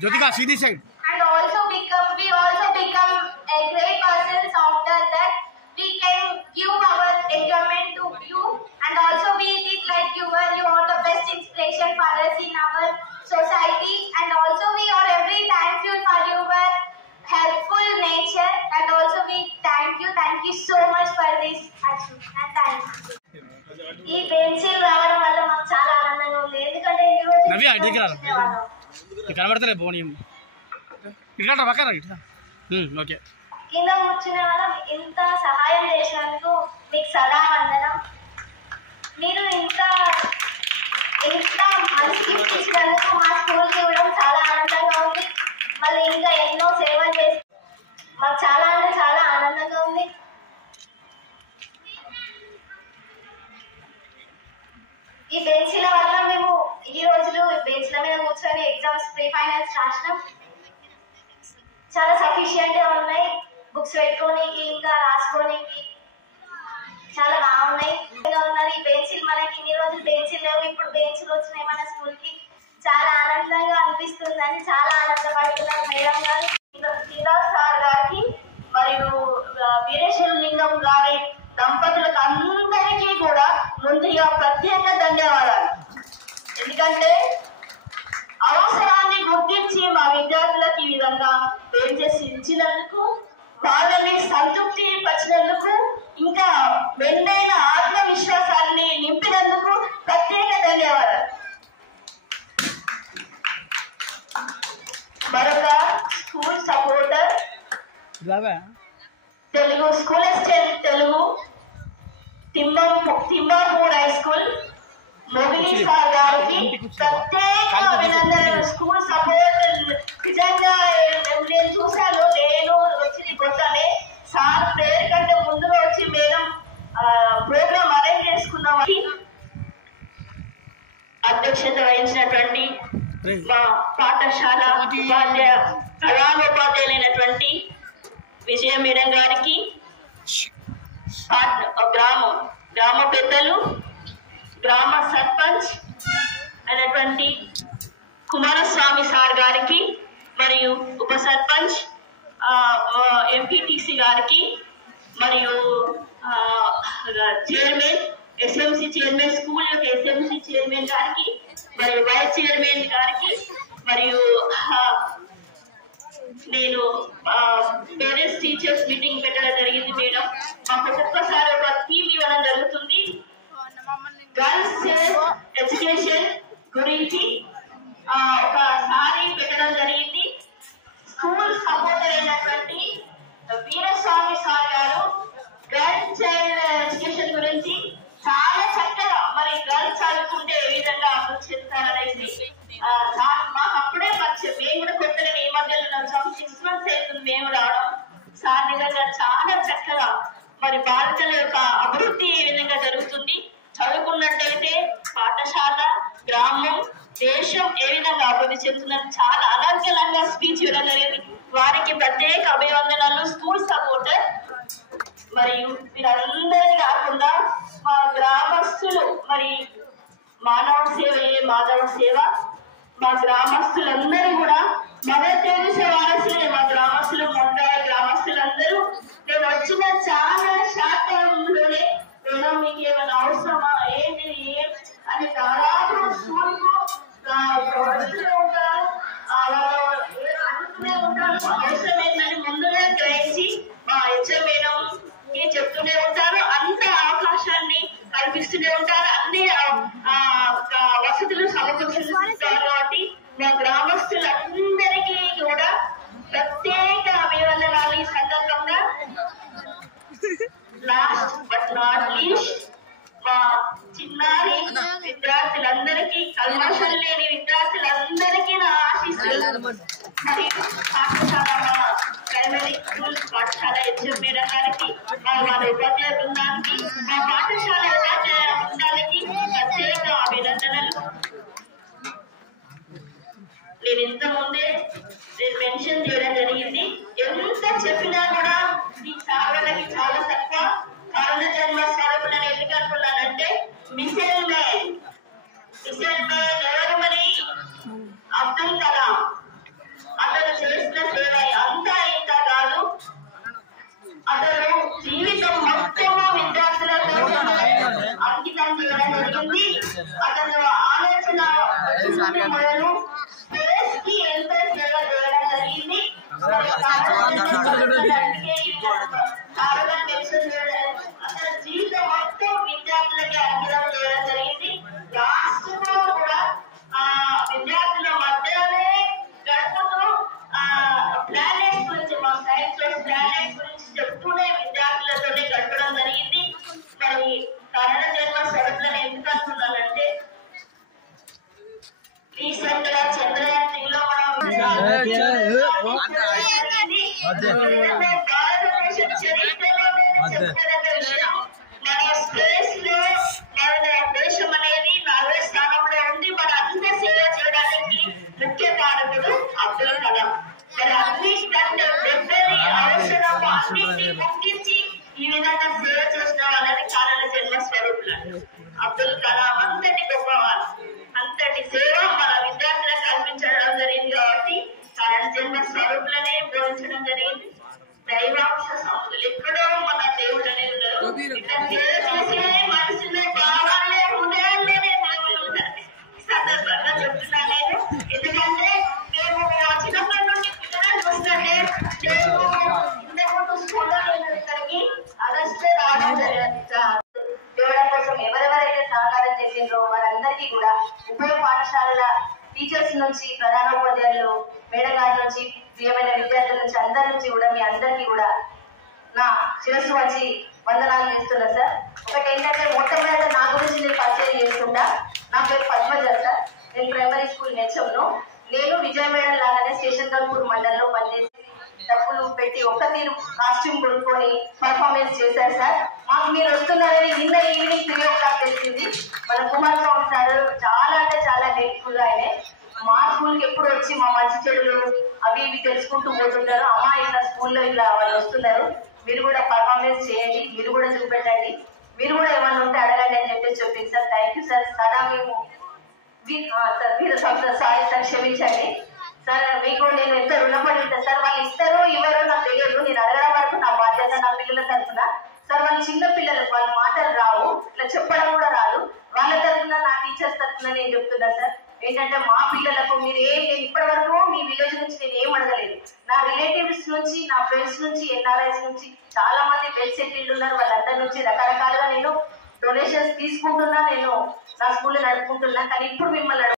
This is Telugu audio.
Jyotika, see this side. And we also become a great persons after that. We can give our enjoyment to you, and also we did like you are the best inspiration for us in our society, and also we are very thankful for your helpful nature, and also we thank you so much for this action, and thanks. ఈ పెన్సిల్ రావడం వల్ల మాకు చాలా ఆనందంగా ఉంది, ఎందుకంటే ఈ రోజు నవ్య ఇక్కడికి రా, కనబడతలే పోనీ ఇక్కడ పక్కన ఓకే. కింద కూర్చునే వాళ్ళం ఇంత సహాయం చేసినందుకు మీకు సదా వందనం. మీరు ఇంత మంచి గిఫ్ట్ ఇచ్చినందుకు మా స్కూల్కి ఇవ్వడం చాలా ఆనందంగా ఉంది. మళ్ళీ ఇంకా ఎన్నో సేవలు చేసి మాకు చాలా అంటే చాలా ఆనందంగా ఉంది. ఈ బెంచ్ల వల్ల మేము ఈ రోజులు బెంచ్ల మీద కూర్చొని ఎగ్జామ్స్ ప్రీ ఫైనల్స్ రాసినాం. చాలా సఫిషియంట్ గా ఉన్నాయి, బుక్స్ పెట్టుకోనికి ఇంకా రాసుకోనికి చాలా బాగున్నాయి. ఈ బెంచీలు మనకి ఇన్ని రోజులు బెంచీలు లేవు, ఇప్పుడు బెంచీలు వచ్చినాయి మన స్కూల్ కి. చాలా ఆనందంగా అనిపిస్తుందని చాలా ఆనందపడుతున్నారు మేడం గారు, శ్రీరాజ్ సార్ గారికి మరియు వీరేశ్వరలింగం గారి దంపతులకు అందరికీ కూడా ముందుగా ప్రత్యేక ధన్యవాదాలు. ఎందుకంటే అవసరాన్ని గుర్తించి మా విద్యార్థులకు ఈ విధంగా బెంచెస్ ఇచ్చినందుకు, వాళ్ళని సంతృప్తి పరిచినందుకు, ఇంకా మెండైన ఆత్మవిశ్వాసాన్ని నింపినందుకు ప్రత్యేక ధన్యవాదాలు. మరొక school supporter Telugu school assistant Telugu Thimmapur high school Mogili sir గారికి ప్రత్యేక అభినందనలు. స్కూల్ సపోర్ట్ నిజంగా నేను చూశాను, నేను వచ్చింది కొత్తనే. సార్ ప్రేయర్ కంటే ముందుగా వచ్చి మేడం ప్రోగ్రామ్ అరేంజ్ చేసుకున్నాం. అధ్యక్షత వహించినటువంటి మా పాఠశాల ప్రధానోపాధ్యాయులైనటువంటి విజయ మేడం గారికి, గ్రామ పెద్దలు, గ్రామ సర్పంచ్ అయినటువంటి కుమారస్వామి సార్ గారికి, మరియు ఉప సర్పంచ్ ఎంపీటీసీ గారికి, మరియు చైర్మన్ ఎస్ఎంసీ చైర్మన్, స్కూల్ యొక్క ఎస్ఎంసీ చైర్మన్ గారికి, మరియు వైస్ చైర్మన్ గారికి, మరియు నేను పేరెంట్స్ టీచర్స్ మీటింగ్ పెట్టడం జరిగింది మేడం. మాకు ఒక్కొక్కసారి ఒక థీమ్ ఇవ్వడం జరుగుతుంది. గర్ల్స్ ఎడ్యుకేషన్ గురించి ఒకసారి పెట్టడం జరిగింది. స్కూల్ సపోర్టర్ అయినటువంటి వీరస్వామి సార్ గారు గర్ల్స్ చైల్డ్ ఎడ్యుకేషన్ గురించి చాలా చక్కగా, మరి గర్ల్స్ చదువుకుంటే ఏ విధంగా అభివృద్ధి చెందుతారనేది మాకు అప్పుడే పరిచయం. మేము కూడా కొత్తగా ఈ మధ్యలో 6 months అవుతుంది మేము రావడం. సార్ నిజంగా చాలా చక్కగా మరి బాలికల యొక్క అభివృద్ధి ఏ విధంగా జరుగుతుంది, చదువుకున్నట్టయితే పాఠశాల, గ్రామం, దేశం ఏ విధంగా అభివృద్ధి చెందుతుందని చాలా అనర్గళంగా స్పీచ్ ఇవ్వడం జరిగింది. వారికి ప్రత్యేక అభివందనలు. స్కూల్ సపోర్టర్ మరియు వీరందరినీ కాకుండా మా గ్రామస్తులు, మరి మానవ సేవయే మాధవ సేవ, మా గ్రామస్తులందరూ కూడా మదర్ తెరిసా వారసులే. మా గ్రామస్తులు గ్రామస్తులందరూ నేను వచ్చిన చాలా శాతంలోనే మేడం మీకు ఏమైనా అవసరమా ఏంటి అని దాదాపు స్కూల్కు ఉంటారు, అనుకునే ఉంటారు. అవసరం ఏంటని ముందుగా గ్రహించి మా హెచ్ఎం మేడం చెప్తూనే ఉంటారు. అంత అవకాశాన్ని కల్పిస్తూనే ఉంటారు, అన్ని వసతులు సమకూరుస్తారు. కాబట్టి మా గ్రామస్తులందరికీ కూడా ప్రత్యేక అభివందనాలు. ఈ సందర్భంగా లాస్ట్ బట్ నాట్ లీస్ట్ మా చిన్నారి విద్యార్థులందరికీ, కల్మషం లేని విద్యార్థులందరికీ నా ఆశీస్సులు. పాఠశాల ప్రైమరీ స్కూల్ పాఠశాల హెచ్ఎం మేడం గారికి, వాళ్ళ ఉపాధ్యాయ బృందానికి, మా పాఠశాల ఉపాధ్యాయ బృందాలకి ప్రత్యేక అభినందనలు. నేను ఇంతకుముందే మెన్షన్ చేయడం జరిగింది. ఎంత చెప్పినా కూడా ఈ సాగలకి చాలా తక్కువ. కారణ జన్మ స్వరూపులను ఎందుకు అనుకున్నానంటే మిసైల్ మ్యాన్ ఎవరు మరి? అబ్దుల్ కలాం. మొదలు స్పేస్ కి ఎంతో సేవ చేయడం జరిగింది. జీవితం మొత్తం విద్యార్థులకి అంకితం చేయడం జరిగింది. లాస్ట్ లో కూడా విద్యార్థుల మధ్యలోనే గడుపుతూ ప్లానెట్స్ గురించి మా సైన్స్ లో ప్లానెట్స్ గురించి చెప్తూనే విద్యార్థులతోనే గడపడం జరిగింది. మరి కన్నడ జన్మ సరుకులను ఎందుకు అంటున్నానంటే రీసెంట్ గా చంద్రయాన్ 3 లో మనం భారతదేశం చరిత్రలోనే చెప్పుకోదగ్గ విషయం. మన స్పేస్ లో మన దేశం అనేది 40వ స్థానంలో ఉంది. మన అంత సేవ చేయడానికి ముఖ్య కారకుడు అబ్దుల్ కలాం. మరి అన్నిటికంటే పెద్దది అవసరము అన్నింటినీ ముగించి ఈ విధంగా సేవ చేసిన వాళ్ళని కారణ జన్మ స్వరూపులు. అబ్దుల్ కలాం అంతటి గొప్పవాళ్ళు, అంతటి సేవ మన విద్యార్థులకు కల్పించడం జరిగింది. కాబట్టి కారణ జన్మ స్వరూపులనే బోధించడం జరిగింది. దైవాంశ సంస్థలు ఎక్కడో మన దేవుడు అనేది ఉండరు. ఇట్లా సేవ చేసే మనసులో భావాలే హృదయాల్లోనే దేవుళ్ళు ఉంటారు. సందర్భంగా చెప్తున్నా నేను. ఎందుకంటే మేము చిన్నప్పటి నుండి పిల్లలు చూస్తుంటే నేను ఇంతకుముందు స్కూల్లో ఇక్కడికి ఆగస్టు రావడం జరిగింది. దేవుడం కోసం ఎవరెవరైతే సహకారం చేసిండ్రో వారందరికీ కూడా ఉభయ పాఠశాలల టీచర్స్ నుంచి, ప్రధానోపాధ్యాయులు, మేడం గారి నుంచి, ప్రియమైన విద్యార్థుల నుంచి, అందరి నుంచి కూడా మీ అందరికీ కూడా నా శిరస్సు వచ్చి వందనాలు చేస్తున్నా సార్. ఒకటి ఏంటంటే మొట్టమొదటి నా గురించి నేను పరిచయం చేసుకుంటా. నా పేరు పద్మజ సార్. నేను ప్రైమరీ స్కూల్ హెచ్ఎంను. నేను విజయ మేడం లాగానే స్టేషన్ కల్పూర్ మండలంలో పనిచేసి డబ్బులు పెట్టి ఒక్క తీరు కాస్ట్యూమ్ కొనుక్కొని పర్ఫార్మెన్స్ చేశారు సార్. మాకు మీరు వస్తున్నారని నిన్న ఈవినింగ్ 3 o'clock తెలిసింది. మన కుమార్ స్వామి సార్ చాలా అంటే చాలా హెల్ప్ఫుల్ గా ఆయనే మా స్కూల్ కి ఎప్పుడు వచ్చి మా మంచి చెడులు అవి ఇవి తెలుసుకుంటూ పోతుంటారు. అమ్మా ఇట్లా స్కూల్లో ఇలా వాళ్ళు వస్తున్నారు, మీరు కూడా పర్ఫార్మెన్స్ చేయండి, మీరు కూడా చూపెట్టండి, మీరు కూడా ఏమన్నా ఉంటే అడగండి అని చెప్పేసి చెప్పింది సార్. Thank you sir. సదా మేము సార్ వీర సంస్థ సారీ సార్, క్షమించండి సార్. మీకు నేను ఎంత రుణపడి ఉంటాను సార్. వాళ్ళు ఇస్తారు ఇవ్వరు నాకు తెలియదు. నేను అడగడం వరకు నా బాధ్యత నా పిల్లల తరఫున సార్. వాళ్ళు చిన్న పిల్లలకు వాళ్ళ మాటలు రావు, ఇట్లా చెప్పడం కూడా రాదు. వాళ్ళ తరఫున నా టీచర్స్ తరఫున నేను చెప్తున్నా సార్. ఏంటంటే మా పిల్లలకు మీరు నేను ఇప్పటి వరకు మీ విలేజ్ నుంచి నేను ఏం అడగలేదు. నా రిలేటివ్స్ నుంచి, నా ఫ్రెండ్స్ నుంచి, ఎన్ఆర్ఐస్ నుంచి చాలా మంది వెల్ సెటిల్డ్ ఉన్నారు. వాళ్ళందరి నుంచి రకరకాలుగా నేను డొనేషన్స్ తీసుకుంటున్నా, నేను నా స్కూల్లో నడుపుకుంటున్నా. కానీ ఇప్పుడు మిమ్మల్ని